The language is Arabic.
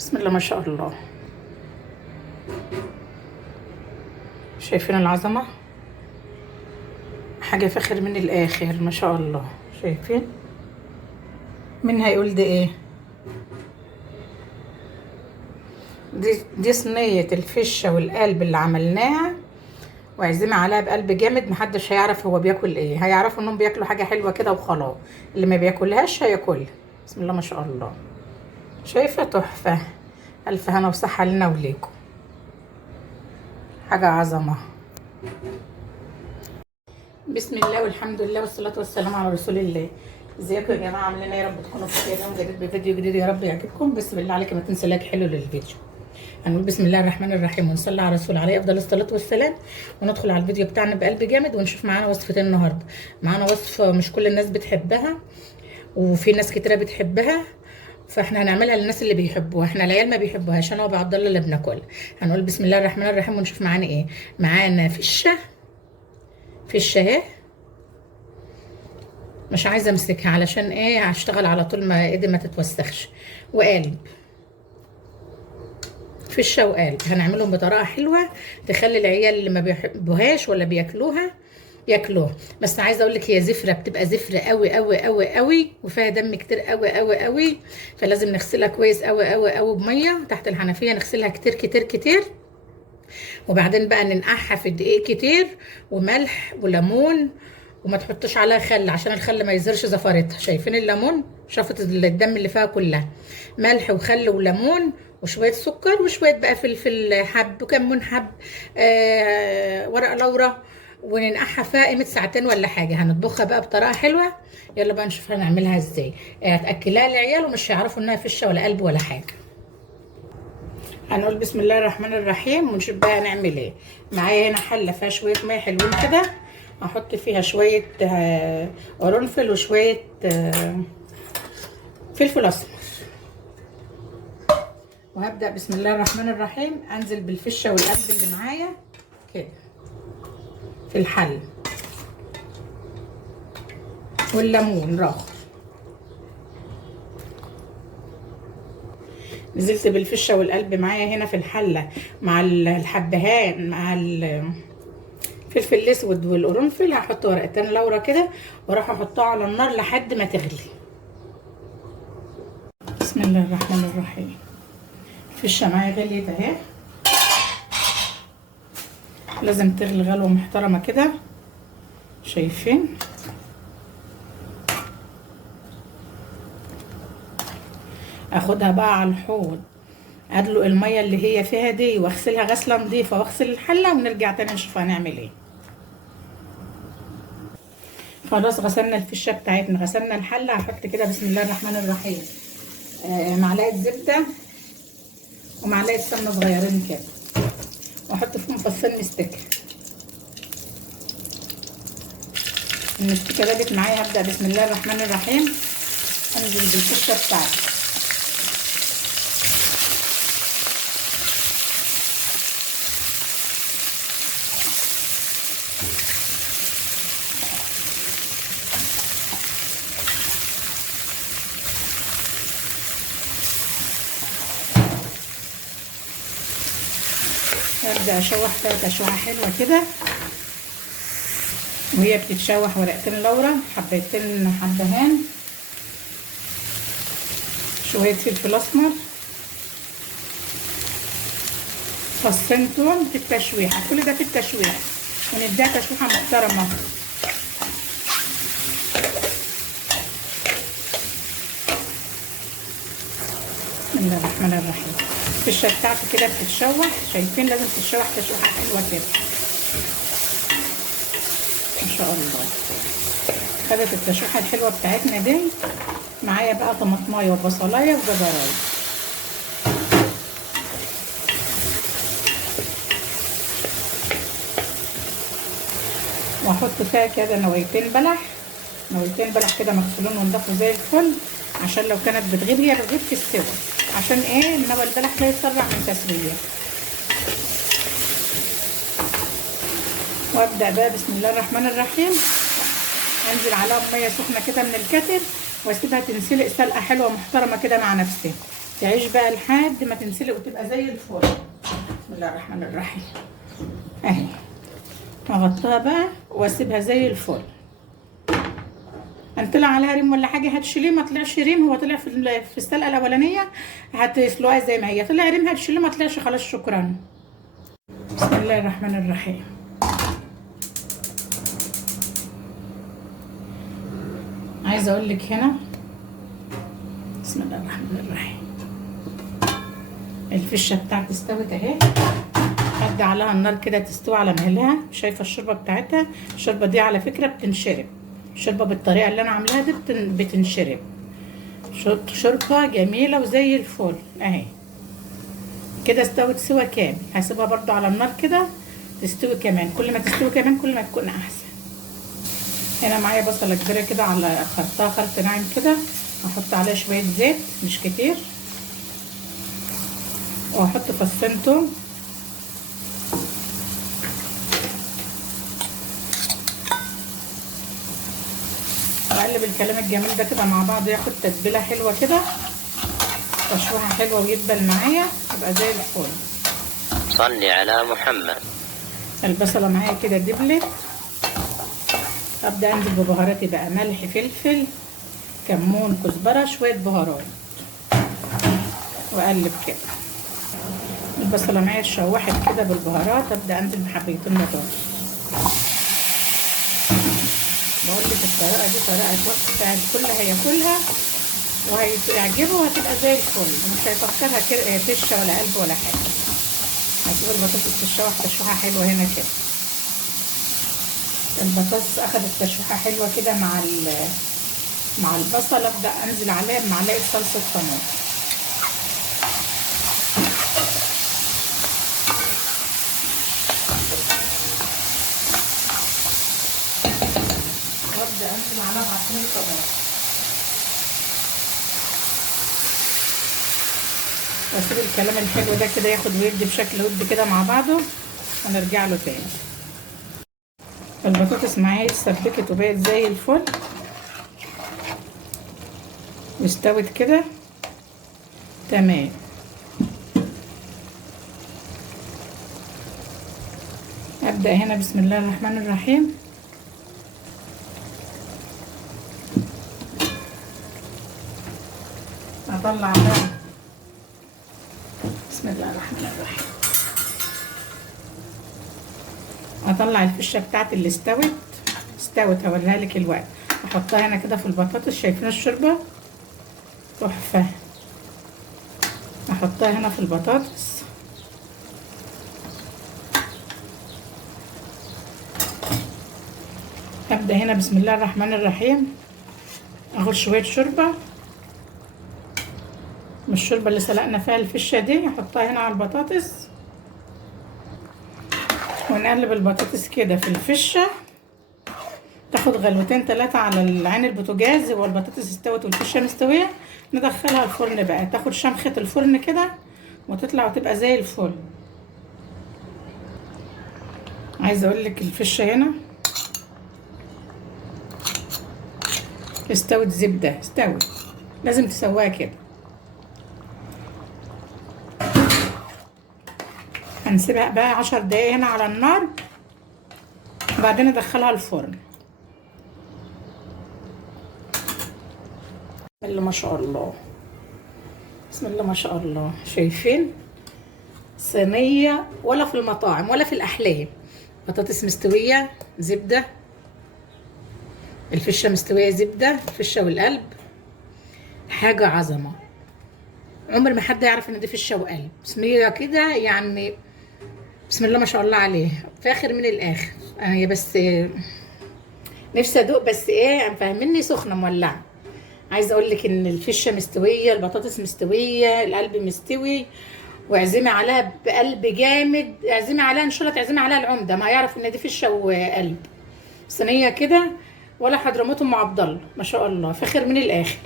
بسم الله ما شاء الله. شايفين العظمة؟ حاجة فاخر من الآخر ما شاء الله. شايفين؟ مين هيقول دي ايه؟ دي صينية الفشة والقلب اللي عملناها وعزيمة عليها بقلب جامد. محدش هيعرف هو بياكل ايه، هيعرفوا انهم بياكلوا حاجة حلوة كده وخلاص. اللي ما بياكلهاش هياكلها. بسم الله ما شاء الله. شايفة؟ تحفة. ألف هنا وصحة لنا وليكم. حاجة عظمة. بسم الله والحمد لله والصلاة والسلام على رسول الله. ازيكم يا جماعة؟ عاملين ايه؟ يا رب تكونوا بخير. يوم جديد بفيديو جديد يا رب يعجبكم. بس بالله عليك ما تنسى لايك حلو للفيديو. هنقول بسم الله الرحمن الرحيم ونصلي على رسول عليه افضل الصلاة والسلام، وندخل على الفيديو بتاعنا بقلب جامد ونشوف معانا وصفتين النهارده. معانا وصفة مش كل الناس بتحبها وفي ناس كتيرة بتحبها، فاحنا هنعملها للناس اللي بيحبوها. احنا العيال ما بيحبوهاش، انا وابو عبد الله اللي بناكلها. هنقول بسم الله الرحمن الرحيم ونشوف معانا ايه. معانا فشه اهي. مش عايزه امسكها علشان ايه، هشتغل على طول ما ايدي ما تتوسخش. وقالب فشه وقالب هنعملهم بطريقه حلوه تخلي العيال اللي ما بيحبوهاش ولا بياكلوها ياكلوها. بس عايزه اقول لك هي زفره، بتبقى زفره قوي قوي قوي قوي وفيها دم كتير قوي قوي قوي، فلازم نغسلها كويس قوي قوي قوي بميه تحت الحنفيه، نغسلها كتير كتير كتير. وبعدين بقى ننقعها في دقيق كتير وملح وليمون، وما تحطش عليها خل عشان الخل ما يزرش زفرتها. شايفين الليمون؟ شفط الدم اللي فيها كلها. ملح وخل وليمون وشويه سكر وشويه بقى فلفل حب وكمون حب، ورق لورا، وننقعها فيها قيمه ساعتين ولا حاجه. هنطبخها بقى بطريقه حلوه. يلا بقى نشوف هنعملها ازاي. هتاكلها للعيال ومش هيعرفوا انها فشه ولا قلب ولا حاجه. هنقول بسم الله الرحمن الرحيم ونشوف بقى هنعمل ايه. معايا هنا حله فيها شويه ميه حلوين كده، هحط فيها شويه قرنفل وشويه فلفل اسمر. وهبدا بسم الله الرحمن الرحيم انزل بالفشه والقلب اللي معايا كده في الحله، والليمون راخر. نزلت بالفشه والقلب معايا هنا في الحله مع الحبهان مع الفلفل الاسود والقرنفل. هحط ورقتين لورا كده واروح احطها على النار لحد ما تغلي. بسم الله الرحمن الرحيم. الفشه معايا غليت اهي، لازم تغلي غلوه محترمه كده. شايفين؟ اخدها بقى على الحوض، ادلق الميه اللي هي فيها دي واغسلها غسله نظيفه واغسل الحله ونرجع تاني نشوف هنعمل ايه. خلاص غسلنا الفشه بتاعتنا، غسلنا الحله. هحط كده بسم الله الرحمن الرحيم معلقه زبده ومعلقه سمنه صغيرين كده، واحط فيهم فصين مستكه. المستكه دابت معايا. هبدا بسم الله الرحمن الرحيم انزل بالفشه بتاعتي. ابدا اشوح فيها تشويحه حلوه كده، وهي بتتشوح ورقتين لورا، حبتين حبهان، شويه فلفل اسمر، فصين توم في التشويحه. كل ده في التشويح ونديها تشويحه محترمه. بسم الله الرحمن الرحيم. الفشه بتاعتي كده بتتشوح. شايفين؟ لازم تتشوح تشويحه حلوه كده ما شاء الله. خدت التشويحه الحلوه بتاعتنا دي. معايا بقى طماطمايه وبصلايه وجزرايه، واحط فيها كده نويتين بلح كده مغسولين ونضافوا زي الفل، عشان لو كانت بتغيب هي بتغيب في السوا. عشان ايه؟ النوى البلح ده يتسرع من تسويه. وابدا بقى بسم الله الرحمن الرحيم انزل عليها بميه سخنه كده من الكتل، واسيبها تنسلق سلقه حلوه محترمه كده مع نفسها. تعيش بقى لحد ما تنسلق وتبقى زي الفل. بسم الله الرحمن الرحيم. اهي هغطيها بقى واسيبها زي الفل. ان طلع عليها ريم ولا حاجه هتشيليه، ما طلعش ريم، هو طلع في السلقه الاولانيه هتسلقها زي ما هي، طلع ريم هتشيليه، ما طلعش خلاص شكرا. بسم الله الرحمن الرحيم. عايزه اقول لك هنا بسم الله الرحمن الرحيم الفشه بتاعتي استوت اهي. هدي عليها النار كده تستوي على مهلها. شايفه الشوربه بتاعتها؟ الشوربه دي على فكره بتنشرب، الشوربه بالطريقه اللي انا عاملاها دي بتنشرب. شوربه جميله وزي الفل اهي كده استوت سوا كامل. هسيبها برضو على النار كده تستوي كمان، كل ما تستوي كمان كل ما تكون احسن. هنا معايا بصله كبيره كده على خرطها خرط ناعم كده، هحط عليها شويه زيت مش كتير، وهحط فصين توم، واقلب الكلام الجميل ده كده مع بعض ياخد تتبيله حلوه كده، تشويحه حلوه ويدبل معايا يبقى زي الفل. صلي على محمد. البصله معايا كده دبلت، ابدا انزل ببهاراتي بقى، ملح فلفل كمون كزبره شويه بهارات، واقلب كده. البصله معايا اتشوحت كده بالبهارات، ابدا انزل بحبيتين بطاطس. بقول لك الطريقه دي طريقه توسع الكل هياكلها وهيعجبه وهتبقى زي الفل، مش هيفكرها كده فشه ولا قلب ولا حاجه. هسيب البطاطس تتشوح تشويحه حلوه هنا كده. البطاطس اخدت تشويحه حلوه كده مع البصل، ابدا انزل عليها بمعلقه صلصه طماطم. وابدا انزل عليها بعصير الطماطم، واسيب الكلام الحلو ده كده ياخد ويدي بشكل ودي كده مع بعضه، ونرجع له تاني. البطاطس معايا اتسبكت وبقت زي الفل واستوت كده تمام. ابدا هنا بسم الله الرحمن الرحيم اطلع بقى بسم الله الرحمن الرحيم اطلع الفشه بتاعتي اللي استوت هوريها لك الوقت. احطها هنا كده في البطاطس، شايفين الشوربه تحفه. احطها هنا في البطاطس، ابدا هنا بسم الله الرحمن الرحيم اخد شويه شوربه من الشوربه اللي سلقنا فيها الفشه دي، احطها هنا على البطاطس، ونقلب البطاطس كده في الفشه تاخد غلوتين 3 على عين البوتاجاز. والبطاطس استوت والفشه مستويه، ندخلها الفرن بقى تاخد شمخه الفرن كده وتطلع وتبقى زي الفل. عايزه اقول لك الفشه هنا استوت زبده، استوت لازم تسويها كده. هنسيبها بقى 10 دقايق هنا على النار، وبعدين ندخلها الفرن. بسم الله ما شاء الله، بسم الله ما شاء الله. شايفين صينيه ولا في المطاعم ولا في الاحلام، بطاطس مستويه زبده، الفشه مستويه زبده، الفشه والقلب حاجه عظمه. عمر ما حد يعرف ان دي فشه وقلب، صينيه كده يعني بسم الله ما شاء الله عليه، فاخر من الاخر. هي بس نفسي ادوق، بس ايه فاهميني سخنه مولعه. عايزه اقول لك ان الفشه مستويه، البطاطس مستويه، القلب مستوي، واعزمي عليها بقلب جامد، اعزمي عليها ان شاء الله تعزمي عليها العمده ما يعرف ان دي فشه وقلب. صينيه كده ولا حضرموت ام عبد الله ما شاء الله، فاخر من الاخر.